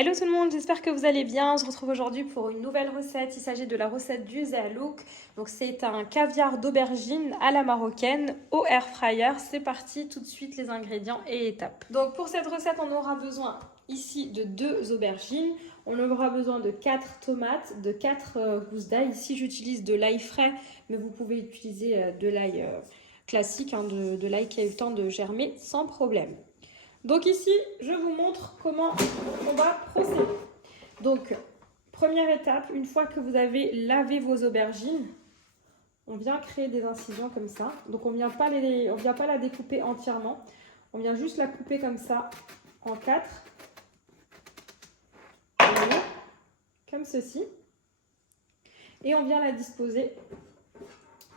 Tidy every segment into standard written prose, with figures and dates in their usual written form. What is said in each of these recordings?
Hello tout le monde, j'espère que vous allez bien. On se retrouve aujourd'hui pour une nouvelle recette. Il s'agit de la recette du Zealouk. Donc c'est un caviar d'aubergine à la marocaine au air fryer. C'est parti, tout de suite les ingrédients et étapes. Donc pour cette recette, on aura besoin ici de 2 aubergines. On aura besoin de 4 tomates, de 4 gousses d'ail. Ici j'utilise de l'ail frais, mais vous pouvez utiliser de l'ail classique, de l'ail qui a eu le temps de germer sans problème. Donc ici, je vous montre comment on va procéder. Donc, première étape, une fois que vous avez lavé vos aubergines, on vient créer des incisions comme ça. Donc on ne vient pas la découper entièrement. On vient juste la couper comme ça en 4. Voyez, comme ceci. Et on vient la disposer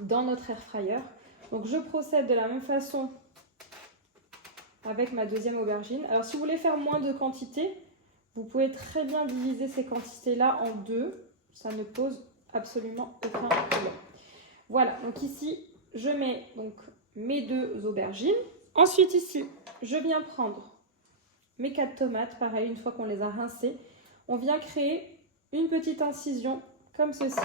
dans notre air fryer. Donc je procède de la même façon avec ma deuxième aubergine. Alors si vous voulez faire moins de quantité, vous pouvez très bien diviser ces quantités-là en 2. Ça ne pose absolument aucun problème. Voilà, donc ici, je mets donc mes 2 aubergines. Ensuite ici, je viens prendre mes 4 tomates, pareil, une fois qu'on les a rincées. On vient créer une petite incision comme ceci.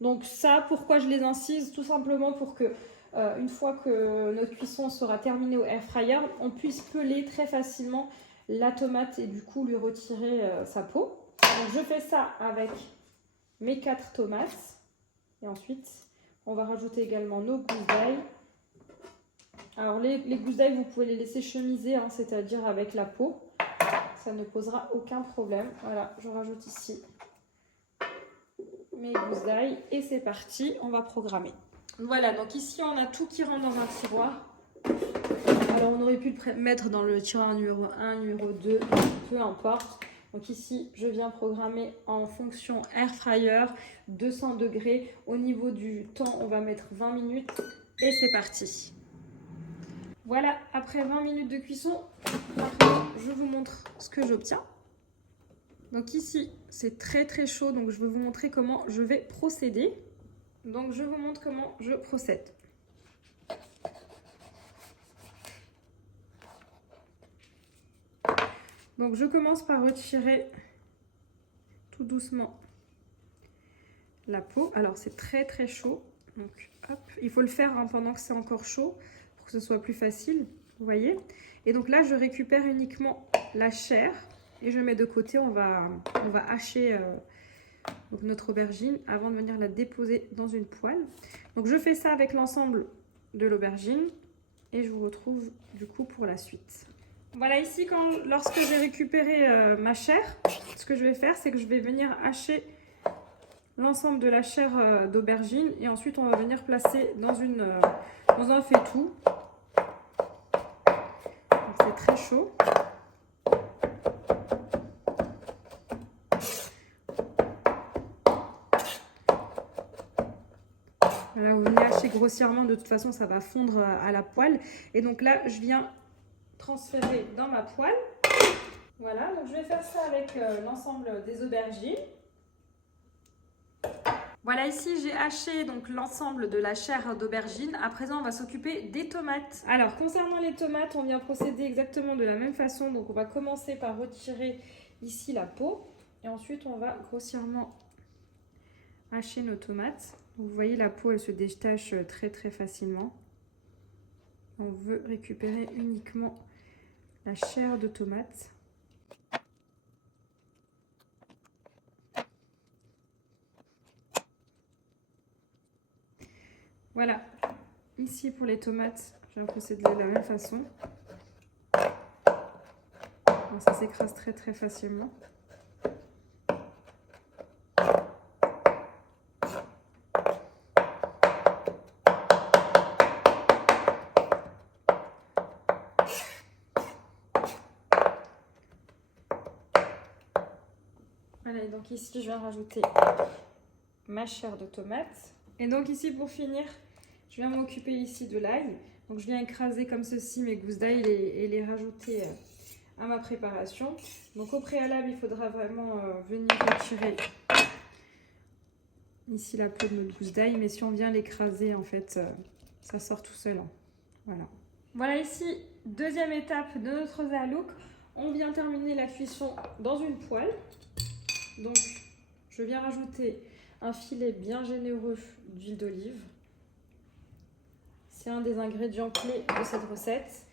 Donc ça, pourquoi je les incise? Tout simplement pour que une fois que notre cuisson sera terminée au air fryer, on puisse peler très facilement la tomate et du coup lui retirer sa peau. Donc je fais ça avec mes 4 tomates et ensuite on va rajouter également nos gousses d'ail. Alors les gousses d'ail, vous pouvez les laisser chemiser, c'est-à-dire avec la peau, ça ne posera aucun problème. Voilà, je rajoute ici mes gousses d'ail et c'est parti, on va programmer. Voilà, donc ici on a tout qui rentre dans un tiroir. Alors on aurait pu le mettre dans le tiroir numéro 1, numéro 2, peu importe. Donc ici je viens programmer en fonction air fryer, 200 degrés. Au niveau du temps, on va mettre 20 minutes et c'est parti. Voilà, après 20 minutes de cuisson, maintenant je vous montre ce que j'obtiens. Donc ici c'est très très chaud, donc je vais vous montrer comment je vais procéder. Donc je vous montre comment je procède. Donc je commence par retirer tout doucement la peau. Alors c'est très très chaud, donc hop, il faut le faire pendant que c'est encore chaud pour que ce soit plus facile, vous voyez. Et donc là je récupère uniquement la chair et je mets de côté. On va hacher donc notre aubergine avant de venir la déposer dans une poêle. Donc je fais ça avec l'ensemble de l'aubergine et je vous retrouve du coup pour la suite. Voilà, ici lorsque j'ai récupéré ma chair, ce que je vais faire, c'est que je vais venir hacher l'ensemble de la chair d'aubergine et ensuite on va venir placer dans un faitout. C'est très chaud. Voilà, vous venez hacher grossièrement, de toute façon ça va fondre à la poêle. Et donc là, je viens transférer dans ma poêle. Voilà, donc je vais faire ça avec l'ensemble des aubergines. Voilà, ici j'ai haché donc l'ensemble de la chair d'aubergine. À présent, on va s'occuper des tomates. Alors, concernant les tomates, on vient procéder exactement de la même façon. Donc, on va commencer par retirer ici la peau. Et ensuite, on va grossièrement hacher nos tomates. Vous voyez, la peau, elle se détache très très facilement. On veut récupérer uniquement la chair de tomate. Voilà, ici pour les tomates, je vais procéder de la même façon. Bon, ça s'écrase très très facilement. Voilà, et donc ici je vais rajouter ma chair de tomate. Et donc ici pour finir, je viens m'occuper ici de l'ail. Donc je viens écraser comme ceci mes gousses d'ail et les rajouter à ma préparation. Donc au préalable, il faudra vraiment venir retirer ici la peau de notre gousse d'ail. Mais si on vient l'écraser, en fait, ça sort tout seul. Voilà. Voilà ici, deuxième étape de notre Zealouk. On vient terminer la cuisson dans une poêle. Donc, je viens rajouter un filet bien généreux d'huile d'olive. C'est un des ingrédients clés de cette recette.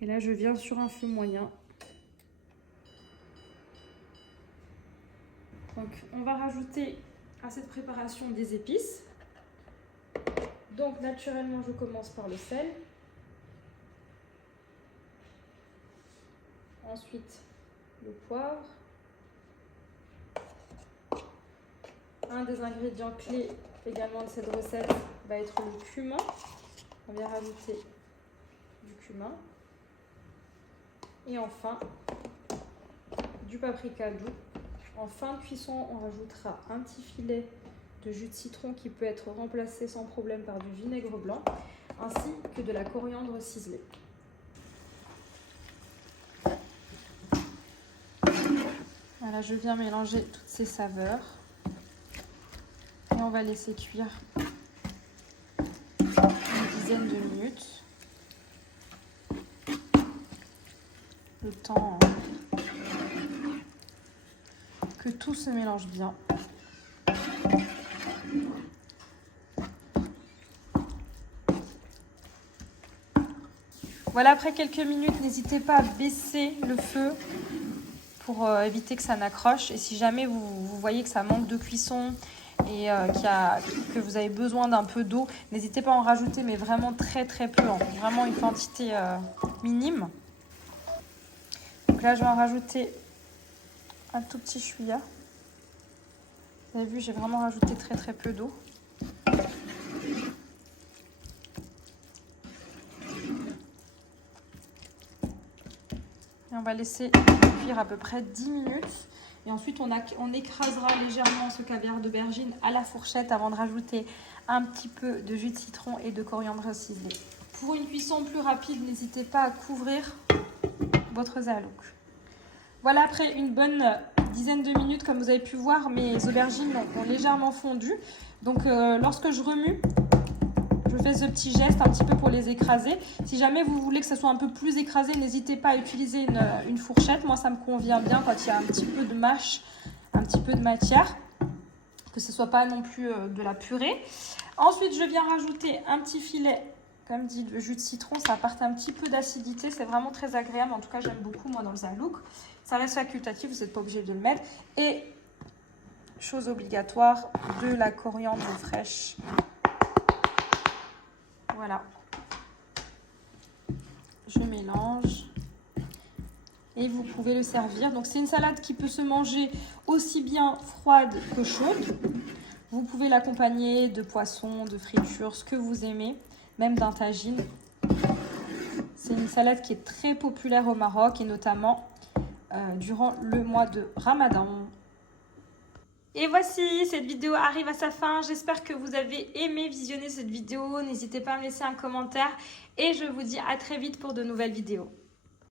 Et là, je viens sur un feu moyen. Donc, on va rajouter à cette préparation des épices. Donc, naturellement, je commence par le sel. Ensuite, le poivre. Un des ingrédients clés également de cette recette va être le cumin. On vient rajouter du cumin. Et enfin, du paprika doux. En fin de cuisson, on rajoutera un petit filet de jus de citron qui peut être remplacé sans problème par du vinaigre blanc, ainsi que de la coriandre ciselée. Voilà, je viens mélanger toutes ces saveurs et on va laisser cuire une dizaine de minutes. Le temps que tout se mélange bien. Voilà, après quelques minutes, n'hésitez pas à baisser le feu pour éviter que ça n'accroche. Et si jamais vous voyez que ça manque de cuisson et que vous avez besoin d'un peu d'eau, n'hésitez pas à en rajouter, mais vraiment très très peu, hein. Vraiment une quantité minime. Donc là, je vais en rajouter un tout petit chouïa. Vous avez vu, j'ai vraiment rajouté très très peu d'eau. Et on va laisser cuire à peu près 10 minutes. Et ensuite, on écrasera légèrement ce caviar d'aubergine à la fourchette avant de rajouter un petit peu de jus de citron et de coriandre ciselée. Pour une cuisson plus rapide, n'hésitez pas à couvrir votre zalouk. Voilà, après une bonne dizaine de minutes, comme vous avez pu voir, mes aubergines ont légèrement fondu. Donc, lorsque je remue, je fais ce petit geste un petit peu pour les écraser. Si jamais vous voulez que ça soit un peu plus écrasé, n'hésitez pas à utiliser une fourchette. Moi, ça me convient bien quand il y a un petit peu de mâche, un petit peu de matière, que ce ne soit pas non plus de la purée. Ensuite, je viens rajouter un petit filet, comme dit, de jus de citron. Ça apporte un petit peu d'acidité. C'est vraiment très agréable. En tout cas, j'aime beaucoup, moi, dans le zalouk. Ça reste facultatif, vous n'êtes pas obligé de le mettre. Et, chose obligatoire, de la coriandre fraîche. Voilà. Je mélange. Et vous pouvez le servir. Donc, c'est une salade qui peut se manger aussi bien froide que chaude. Vous pouvez l'accompagner de poisson, de friture, ce que vous aimez, même d'un tagine. C'est une salade qui est très populaire au Maroc et notamment durant le mois de Ramadan. Et voici, cette vidéo arrive à sa fin. J'espère que vous avez aimé visionner cette vidéo. N'hésitez pas à me laisser un commentaire et je vous dis à très vite pour de nouvelles vidéos.